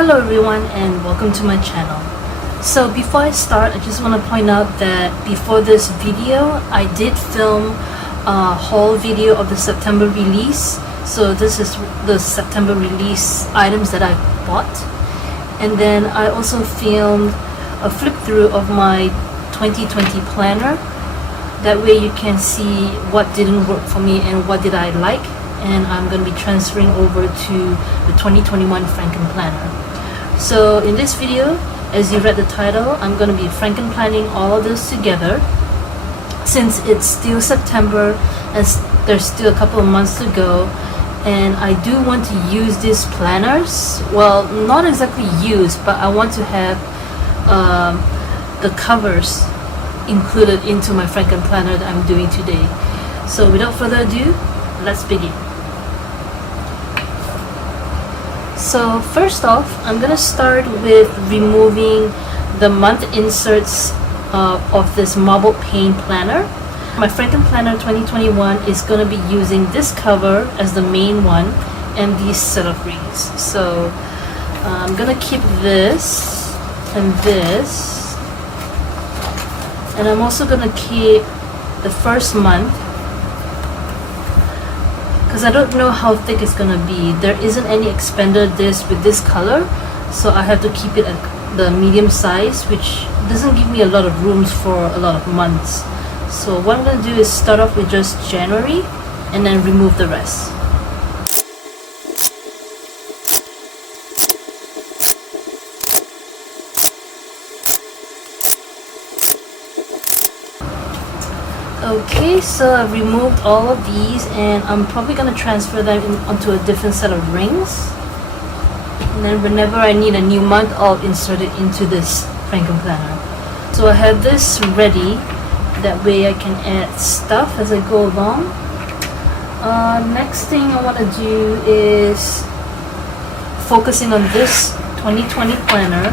Hello everyone and welcome to my channel. So before I start, I just want to point out that before this video I did film a haul video of the September release. So this is the September release items that I bought, and then I also filmed a flip through of my 2020 planner. That way you can see what didn't work for me and what did I like, and I'm going to be transferring over to the 2021 Frankenplanner. So in this video, as you read the title, I'm going to be Frankenplanning all of this together. Since it's still September and there's still a couple of months to go, and I do want to use these planners. Well, not exactly use, but I want to have the covers included into my Frankenplanner that I'm doing today. So without further ado, let's begin. So first off, I'm gonna start with removing the month inserts of this marble pane planner. My Frankenplanner 2021 is gonna be using this cover as the main one and these set of rings. So I'm gonna keep this and this, and I'm also gonna keep the first month because I don't know how thick it's gonna be. There isn't any expander disc with this color, so I have to keep it at the medium size, which doesn't give me a lot of rooms for a lot of months. So what I'm gonna do is start off with just January and then remove the rest. Okay, so I've removed all of these and I'm probably going to transfer them onto a different set of rings. And then whenever I need a new month, I'll insert it into this Frankenplanner. So I have this ready, that way I can add stuff as I go along. Next thing I want to do is focusing on this 2020 planner.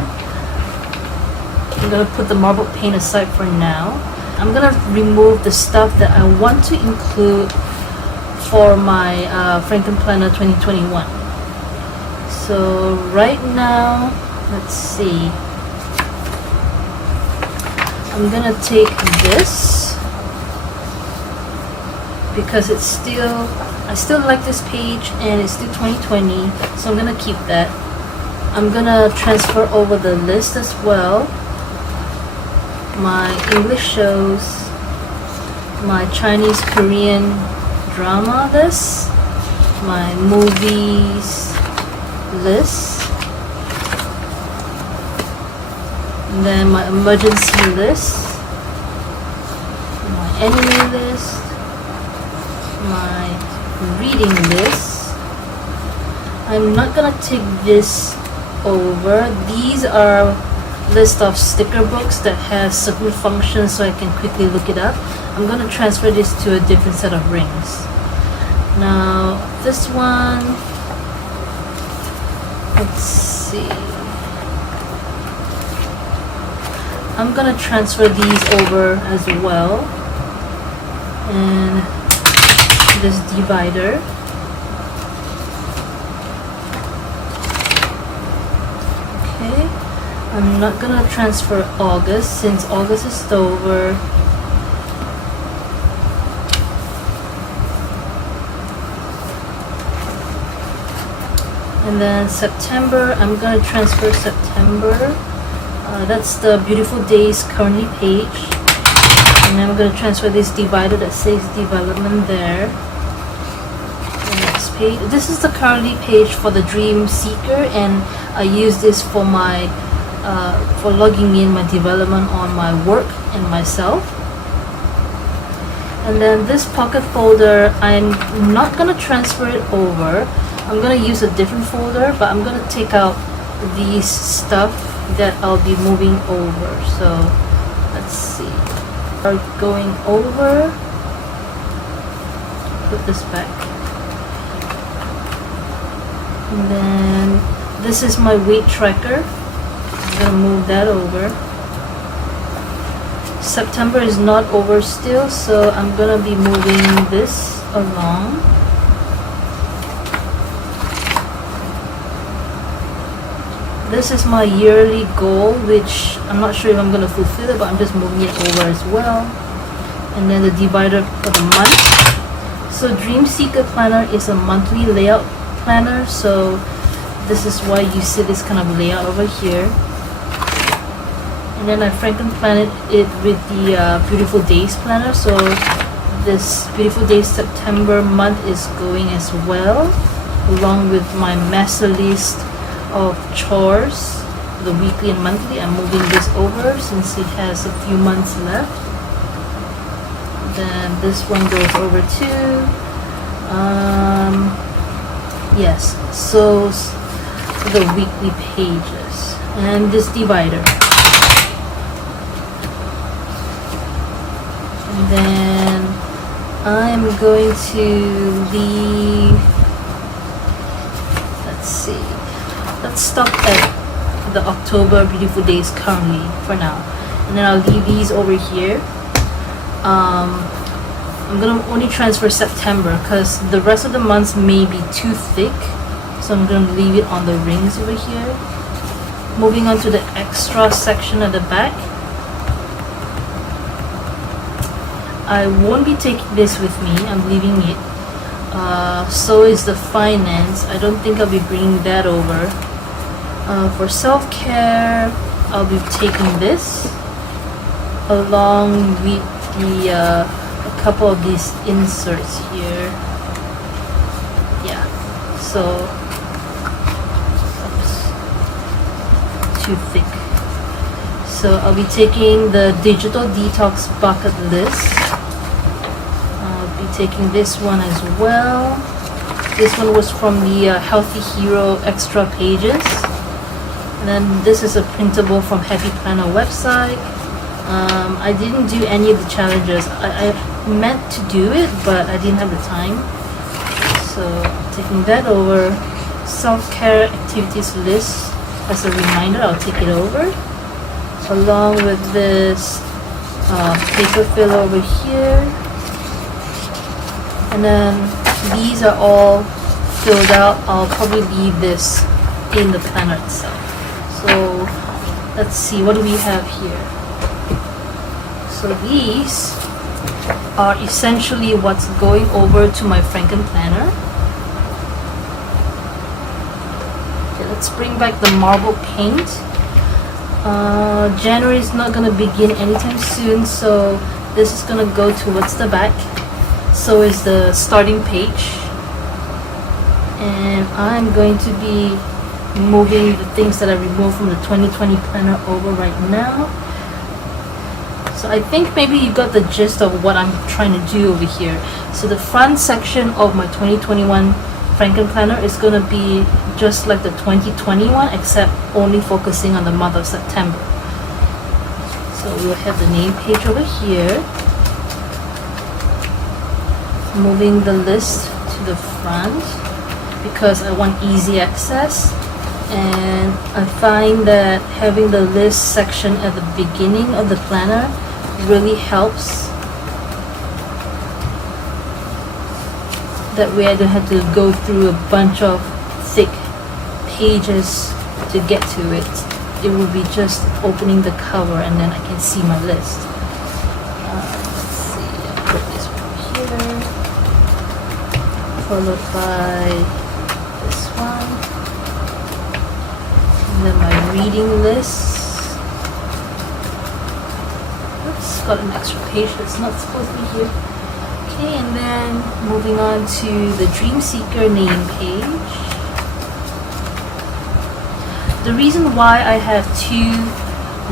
I'm going to put the marble pane aside for now. I'm gonna remove the stuff that I want to include for my Frankenplanner 2021. So right now, let's see. I'm gonna take this because it's still, I still like this page and it's still 2020, so I'm gonna keep that. I'm gonna transfer over the list as well. My English shows, my Chinese Korean drama list, my movies list, and then my emergency list, my anime list, my reading list. I'm not gonna take this over. These are list of sticker books that has certain functions so I can quickly look it up. I'm going to transfer this to a different set of rings. Now this one, let's see, I'm going to transfer these over as well, and this divider. I'm not gonna transfer August since August is over. And then September, I'm gonna transfer September. That's the beautiful days currently page. And then I'm gonna transfer this divider that says development there. The next page. This is the currently page for the Dreamseeker, and I use this for my for logging in my development on my work and myself. And then this pocket folder, I'm not going to transfer it over. I'm going to use a different folder, but I'm going to take out these stuff that I'll be moving over. So let's see. Are going over. Put this back. And then this is my weight tracker. I'm gonna move that over. September is not over still, so I'm gonna be moving this along. This is my yearly goal, which I'm not sure if I'm going to fulfill it, but I'm just moving it over as well. And then the divider for the month. So Dreamseeker planner is a monthly layout planner, so this is why you see this kind of layout over here. And then I Frankenplanner it with the Beautiful Days planner, so this Beautiful Days September month is going as well, along with my master list of chores, the weekly and monthly. I'm moving this over since it has a few months left. Then this one goes over too. Yes, so the weekly pages and this divider. And then I'm going to leave, let's see, let's stop at the October Beautiful Days currently for now, and then I'll leave these over here. I'm gonna only transfer September because the rest of the months may be too thick, so I'm gonna leave it on the rings over here. Moving on to the extra section at the back. I won't be taking this with me, I'm leaving it. So is the finance. I don't think I'll be bringing that over. For self-care, I'll be taking this along with the a couple of these inserts here. Yeah, so oops, too thick. So I'll be taking the digital detox bucket list. I'll be taking this one as well. This one was from the Healthy Hero extra pages. And then this is a printable from Happy Planner website. I didn't do any of the challenges. I meant to do it, but I didn't have the time. So taking that over. Self-care activities list as a reminder, I'll take it over. Along with this paper filler over here. And then these are all filled out. I'll probably leave this in the planner itself. So let's see, what do we have here? So these are essentially what's going over to my Frankenplanner. Okay, let's bring back the marble paint. January is not going to begin anytime soon, so this is going to go towards the back. So is the starting page. And I'm going to be moving the things that I removed from the 2020 planner over right now. So I think maybe you got the gist of what I'm trying to do over here. So the front section of my 2021 Frankenplanner is going to be just like the 2021, except only focusing on the month of September. So we'll have the name page over here. Moving the list to the front because I want easy access. And I find that having the list section at the beginning of the planner really helps. That way I don't have to go through a bunch of thick pages to get to it. It will be just opening the cover and then I can see my list. Let's see, I'll put this one here, followed by this one. And then my reading list. Oops, got an extra page that's not supposed to be here. Okay, and then moving on to the Dreamseeker name page. The reason why I have two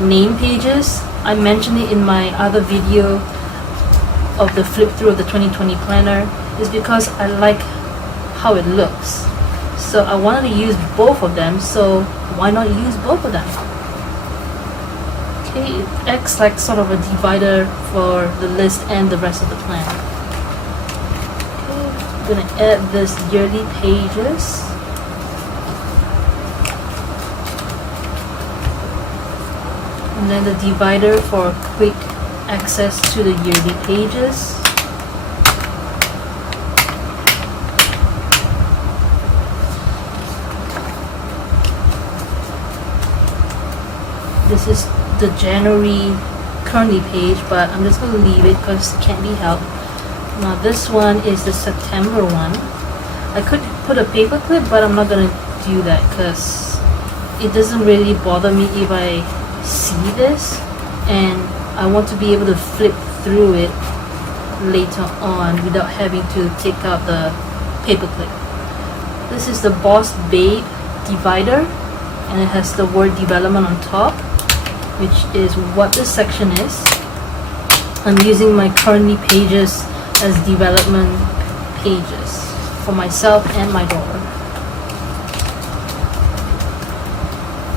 name pages, I mentioned it in my other video of the flip through of the 2020 planner, is because I like how it looks. So I wanted to use both of them, so why not use both of them? Okay, it acts like sort of a divider for the list and the rest of the plan. Okay, I'm gonna add this yearly pages. And then the divider for quick access to the yearly pages. This is the January currently page, but I'm just going to leave it because it can't be helped. Now this one is the September one. I could put a paper clip, but I'm not going to do that because it doesn't really bother me if I see this, and I want to be able to flip through it later on without having to take out the paper clip. This is the Boss Babe divider, and it has the word development on top, which is what this section is. I'm using my currently pages as development pages for myself and my daughter.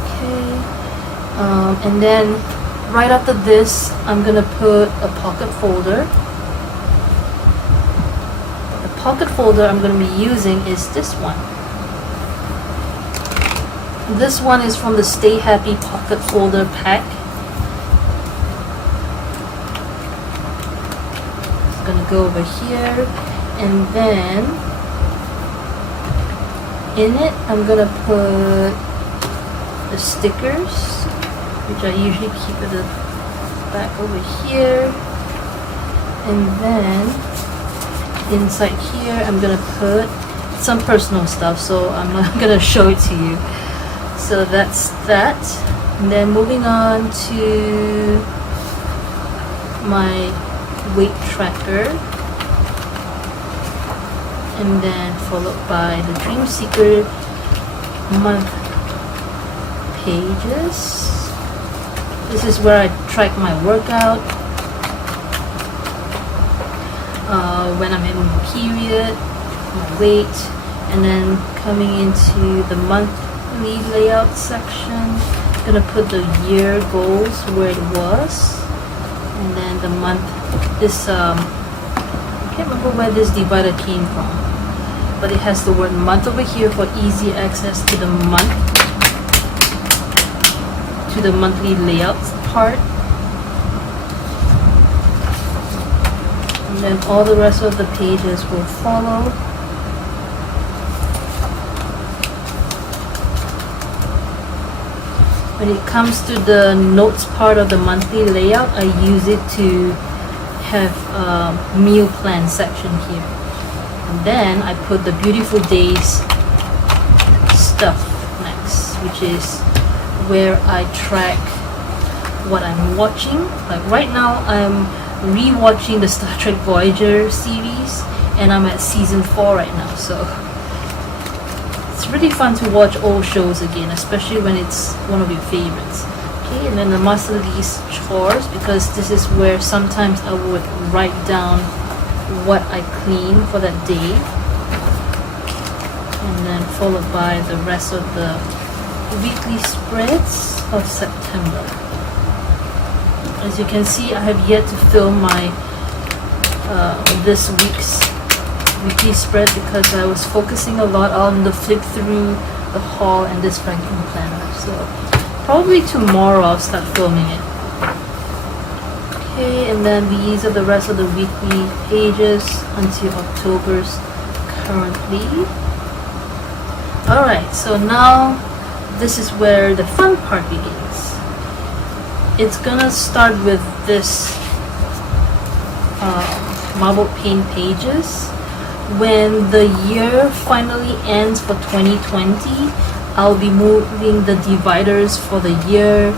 Okay, and then right after this, I'm gonna put a pocket folder. The pocket folder I'm gonna be using is this one. This one is from the Stay Happy pocket folder pack. It's gonna go over here, and then in it I'm gonna put the stickers, which I usually keep at the back over here, and then inside here I'm gonna put some personal stuff, so I'm not gonna show it to you. So that's that. And then moving on to my weight tracker, and then followed by the Dreamseeker month pages. This is where I track my workout, when I'm having a period, my weight, and then coming into the monthly layout section, I'm gonna put the year goals where it was, and then the month. This I can't remember where this divider came from, but it has the word month over here for easy access to the month, to the monthly layout part. And then all the rest of the pages will follow. When it comes to the notes part of the monthly layout, I use it to have a meal plan section here. And then I put the beautiful days stuff next, which is where I track what I'm watching. Like right now I'm re-watching the Star Trek Voyager series, and I'm at season 4 right now, so it's really fun to watch old shows again, especially when it's one of your favorites. Okay, and then the Master Lee's chores, because this is where sometimes I would write down what I clean for that day, and then followed by the rest of the weekly spreads of September. As you can see, I have yet to film my this week's weekly spread because I was focusing a lot on the flip through the haul and this Frankenplanner. So probably tomorrow I'll start filming it. Okay, and then these are the rest of the weekly pages until October's currently. Alright, so now this is where the fun part begins. It's gonna start with this marble paint pages. When the year finally ends for 2020, I'll be moving the dividers for the year,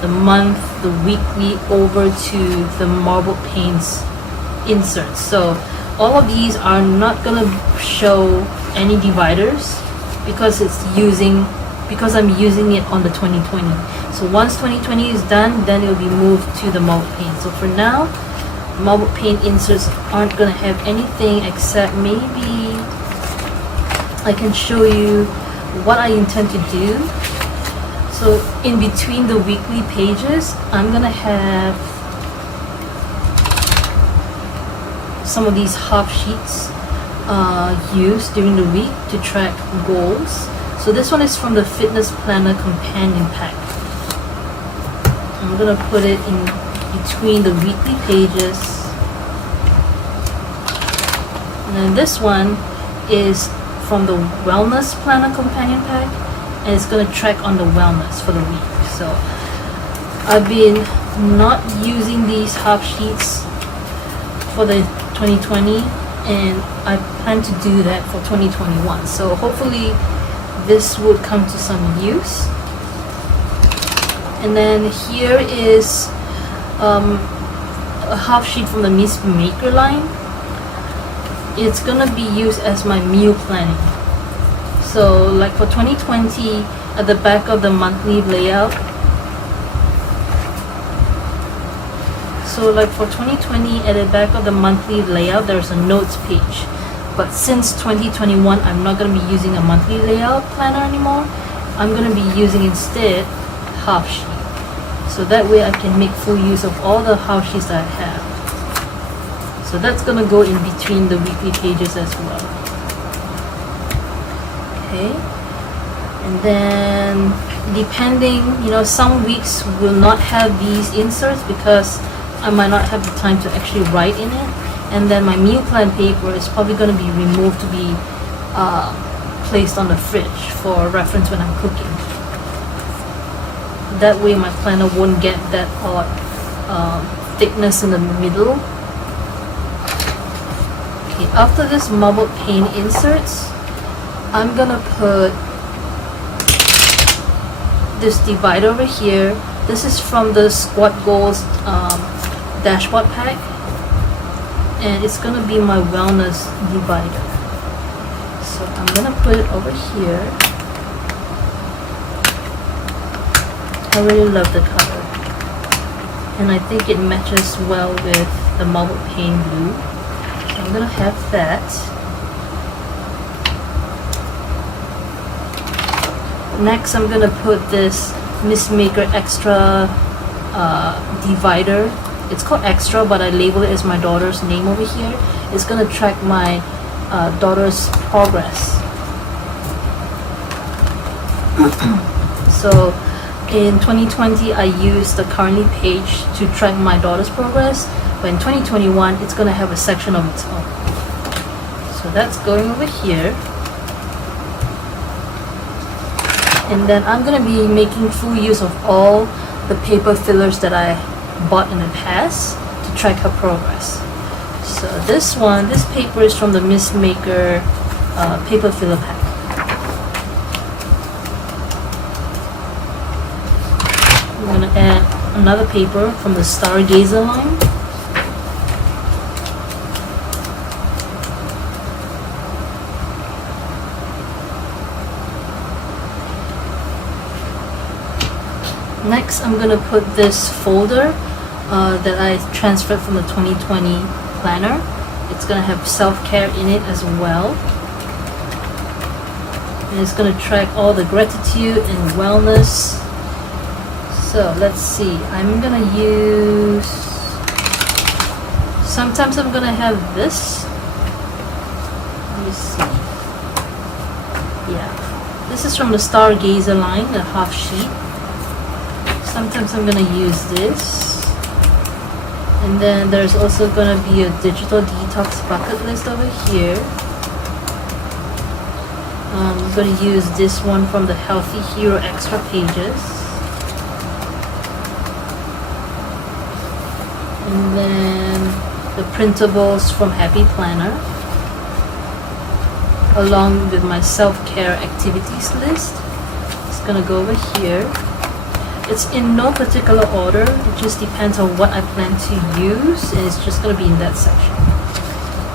the month, the weekly over to the marble paints inserts. So all of these are not gonna show any dividers because I'm using it on the 2020. So once 2020 is done, then it will be moved to the marble paint. So for now, marble paint inserts aren't gonna have anything except maybe I can show you what I intend to do. So in between the weekly pages, I'm gonna have some of these half sheets used during the week to track goals. So this one is from the Fitness Planner Companion Pack. I'm gonna put it in between the weekly pages, and then this one is from the Wellness Planner Companion Pack, and it's gonna track on the wellness for the week. So I've been not using these half sheets for the 2020, and I plan to do that for 2021. So hopefully this would come to some use. And then here is a half sheet from the Miss Maker line. It's gonna be used as my meal planning. So like for 2020, at the back of the monthly layout, so like for 2020 at the back of the monthly layout, there's a notes page. But since 2021, I'm not going to be using a monthly layout planner anymore. I'm going to be using instead half sheet. So that way I can make full use of all the half sheets that I have. So that's going to go in between the weekly pages as well. Okay. And then depending, some weeks will not have these inserts because I might not have the time to actually write in it, and then my meal plan paper is probably going to be removed to be placed on the fridge for reference when I'm cooking. That way my planner won't get that odd thickness in the middle. Okay, after this marbled pane inserts, I'm gonna put this divider over here. This is from the Squad Goals dashboard pack, and it's gonna be my wellness divider. So I'm gonna put it over here. I really love the color, and I think it matches well with the marble pane blue. So I'm gonna have that. Next, I'm gonna put this Miss Maker Extra divider. It's called Extra, but I label it as my daughter's name over here. It's gonna track my daughter's progress. So in 2020, I used the currently page to track my daughter's progress, but in 2021, it's gonna have a section of its own. So that's going over here. And then I'm gonna be making full use of all the paper fillers that I bought in the past to track her progress. So this paper is from the Miss Maker paper filler pack. I'm gonna add another paper from the Stargazer line. Next, I'm gonna put this folder that I transferred from the 2020 planner. It's gonna have self-care in it as well. And it's gonna track all the gratitude and wellness. So let's see, I'm gonna use, sometimes I'm gonna have this. Let me see. Yeah, this is from the Stargazer line, the half sheet. Sometimes I'm gonna use this. And then there's also gonna be a digital detox bucket list over here. I'm gonna use this one from the Healthy Hero Extra pages. And then the printables from Happy Planner, along with my self-care activities list. It's gonna go over here. It's in no particular order, it just depends on what I plan to use, and it's just going to be in that section.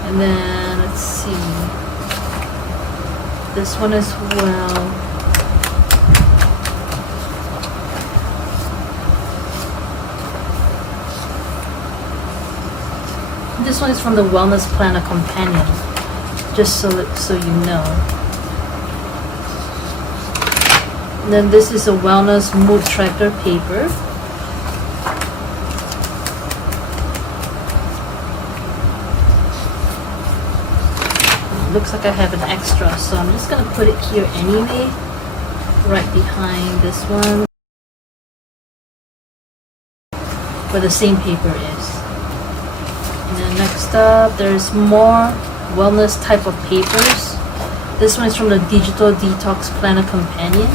And then, let's see, this one as well. This one is from the Wellness Planner Companion, just so you know. And then this is a wellness mood tracker paper. Looks like I have an extra, so I'm just gonna put it here anyway, right behind this one, where the same paper is. And then next up, there's more wellness type of papers. This one is from the Digital Detox Planner Companion.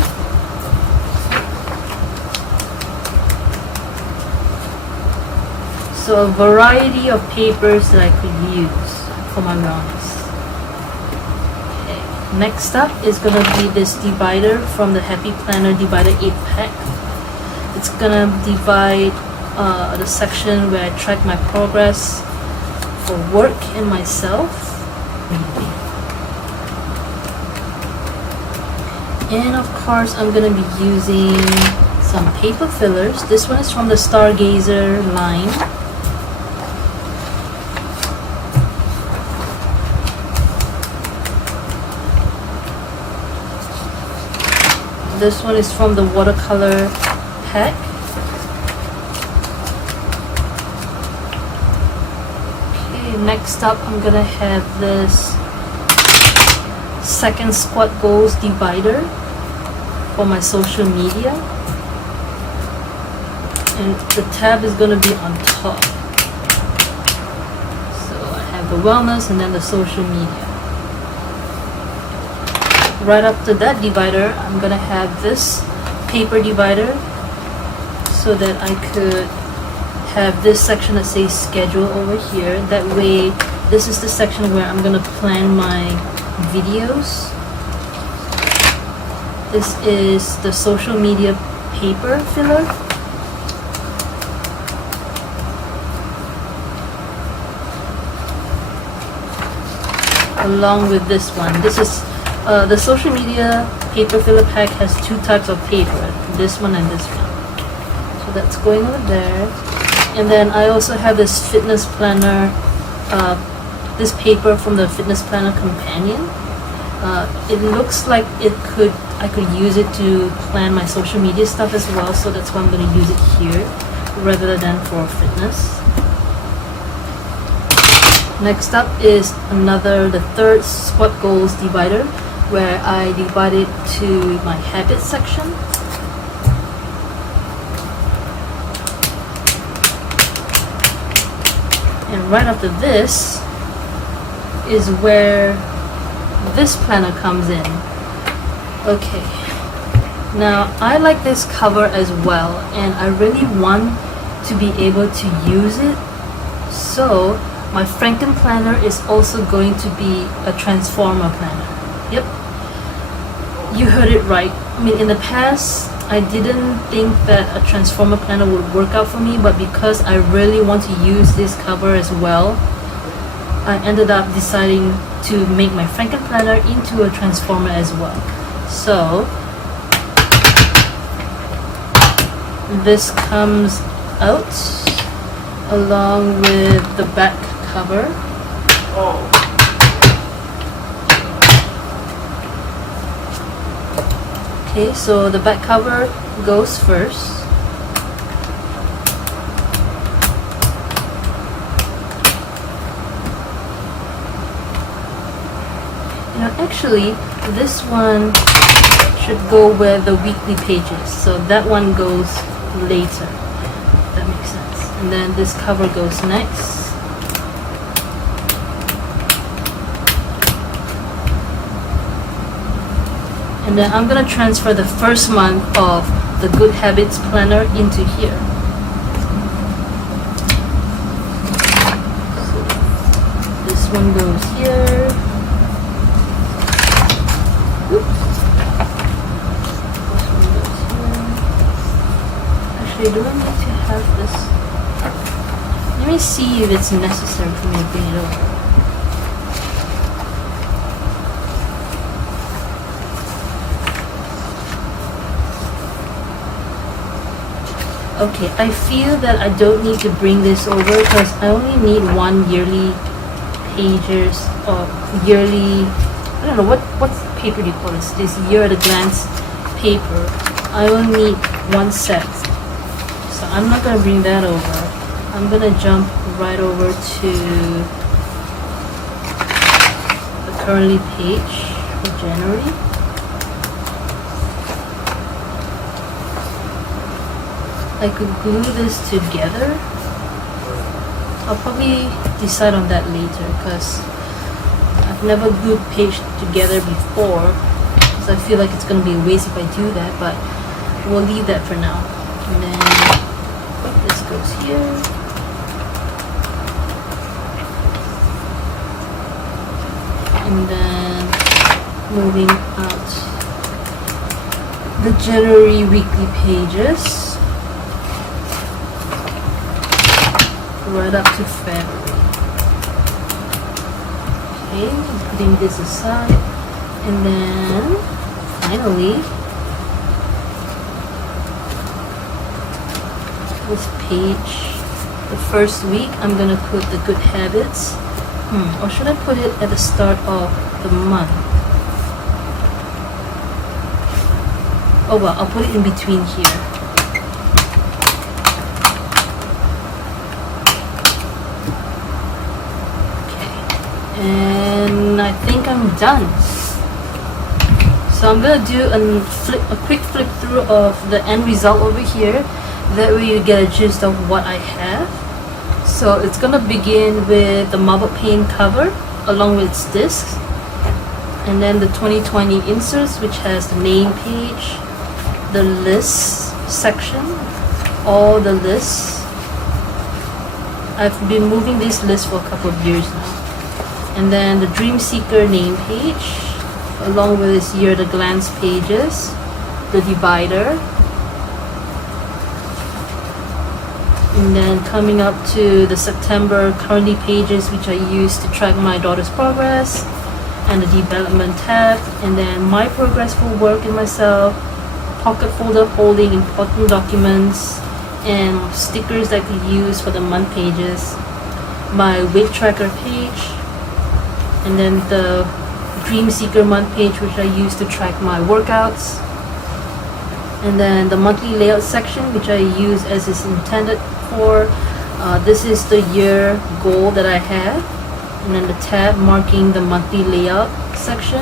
So a variety of papers that I could use for my wellness. Okay. Next up is gonna be this divider from the Happy Planner Divider 8-pack. It's gonna divide the section where I track my progress for work and myself. And of course, I'm gonna be using some paper fillers. This one is from the Stargazer line. This one is from the watercolor pack. Okay, next up I'm gonna have this second squat goals divider for my social media, and the tab is gonna be on top. So I have the wellness and then the social media. Right after that divider, I'm gonna have this paper divider so that I could have this section that says schedule over here. That way, this is the section where I'm gonna plan my videos. This is the social media paper filler. Along with this one. This is the social media paper filler pack has two types of paper, this one and this one. So that's going over there. And then I also have this fitness planner, this paper from the Fitness Planner Companion. It looks like I could use it to plan my social media stuff as well, so that's why I'm going to use it here rather than for fitness. Next up is the third squat goals divider, where I divide it to my habits section. And right after this is where this planner comes in. Okay, now I like this cover as well, and I really want to be able to use it, so my Frankenplanner is also going to be a transformer planner. Yep, you heard it right. I mean, in the past, I didn't think that a transformer planner would work out for me, but because I really want to use this cover as well, I ended up deciding to make my Frankenplanner into a transformer as well. So this comes out along with the back cover. Okay, so the back cover goes first. Actually, this one should go with the weekly pages, so that one goes later. That makes sense. And then this cover goes next. And then I'm gonna transfer the first month of the Good Habits Planner into here. So this one goes here. Oops. This one goes here. Actually, do I need to have this? Let me see if it's necessary for me to bring it over. Okay, I feel that I don't need to bring this over because I only need one yearly pages or yearly, I don't know, what paper do you call this? This year at a glance paper. I only need one set. So I'm not going to bring that over. I'm going to jump right over to the currently page for January. I could glue this together. I'll probably decide on that later because I've never glued page together before, so I feel like it's going to be a waste if I do that, but we'll leave that for now. And then this goes here. And then moving out the January weekly pages right up to February. Okay, putting this aside, and then finally this page, the first week, I'm gonna put the good habits. Or should I put it at the start of the month? Oh well, I'll put it in between here. Okay, and I think I'm done. So I'm gonna do a quick flip through of the end result over here. That way you get a gist of what I have. So it's gonna begin with the marble pane cover along with its discs, and then the 2020 inserts, which has the name page, the lists section, all the lists. I've been moving these lists for a couple of years now. And then the Dreamseeker name page, along with its year at a glance pages, the divider, and then coming up to the September currently pages, which I use to track my daughter's progress, and the development tab, and then my progress for work and myself, pocket folder holding important documents, and stickers that I could use for the month pages, my weight tracker page, and then the Dreamseeker month page, which I use to track my workouts, and then the monthly layout section, which I use as it's intended for. This is the year goal that I have, and then the tab marking the monthly layout section.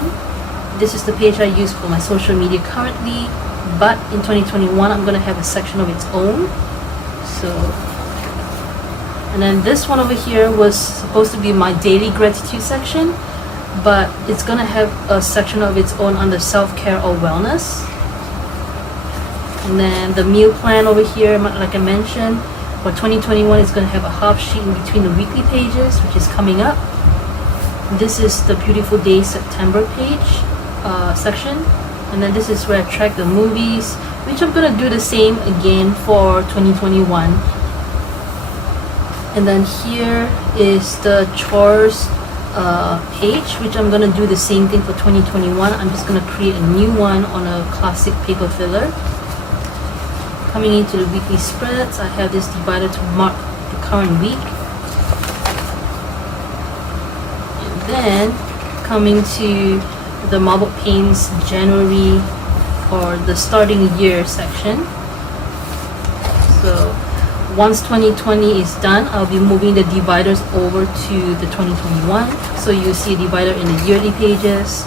This is the page I use for my social media currently, but in 2021 I'm going to have a section of its own. So, and then this one over here was supposed to be my daily gratitude section, but it's going to have a section of its own under self-care or wellness. And then the meal plan over here, like I mentioned, for 2021 is going to have a half sheet in between the weekly pages, which is coming up. This is the beautiful day September page section, and then this is where I track the movies, which I'm going to do the same again for 2021. And then here is the chores page, which I'm going to do the same thing for 2021. I'm just going to create a new one on a classic paper filler. Coming into the weekly spreads, I have this divider to mark the current week. And then coming to the marble panes January, or the starting year section. So once 2020 is done, I'll be moving the dividers over to the 2021. So you see a divider in the yearly pages,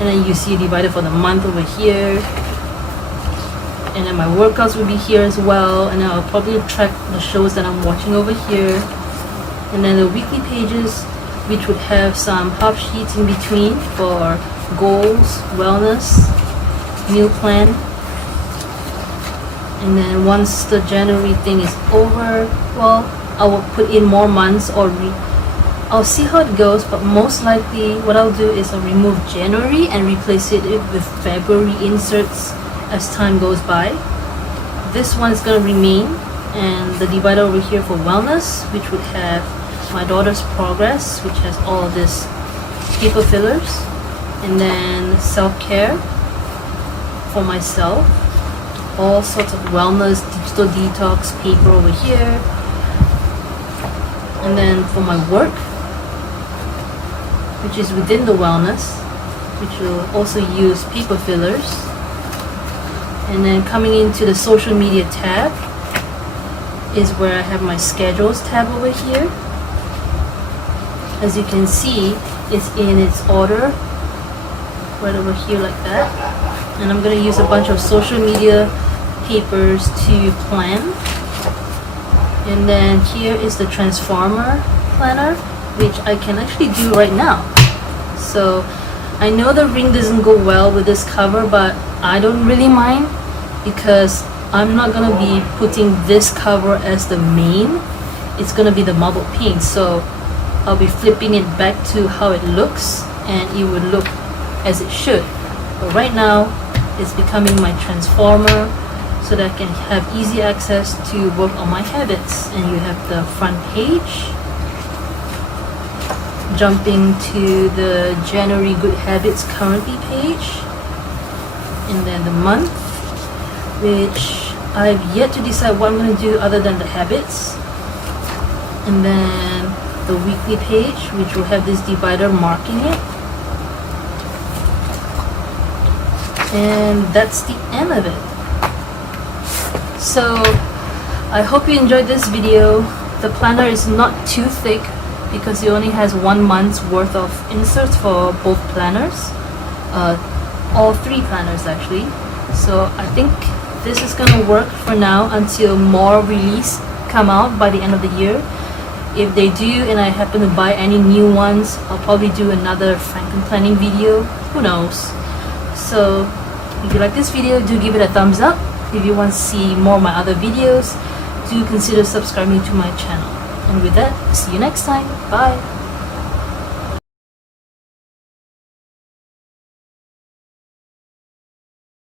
and then you see a divider for the month over here. And then my workouts will be here as well, and then I'll probably track the shows that I'm watching over here. And then the weekly pages, which would have some half sheets in between for goals, wellness, meal plan. And then once the January thing is over, well, I will put in more months, or I'll see how it goes, but most likely what I'll do is I'll remove January and replace it with February inserts as time goes by. This one is going to remain, and the divider over here for wellness, which would have my daughter's progress, which has all of this paper fillers, and then self-care for myself, all sorts of wellness, digital detox paper over here. And then for my work, which is within the wellness, which will also use paper fillers. And then coming into the social media tab is where I have my schedules tab over here. As you can see, it's in its order right over here like that. And I'm going to use a bunch of social media papers to plan. And then here is the transformer planner, which I can actually do right now. So I know the ring doesn't go well with this cover, but I don't really mind, because I'm not going to be putting this cover as the main. It's going to be the marble paint, so I'll be flipping it back to how it looks, and it would look as it should. But right now it's becoming my transformer, so that I can have easy access to work on my habits. And you have the front page, jumping to the January Good Habits Currently page, and then the month, which I've yet to decide what I'm going to do other than the habits, and then the weekly page, which will have this divider marking it. And that's the end of it. So I hope you enjoyed this video. The planner is not too thick because it only has 1 month's worth of inserts for both planners, all 3 planners actually. So I think this is gonna work for now until more release come out by the end of the year. If they do and I happen to buy any new ones, I'll probably do another Frankenplanning video, who knows. So if you like this video, do give it a thumbs up. If you want to see more of my other videos, do consider subscribing to my channel. And with that, see you next time. Bye!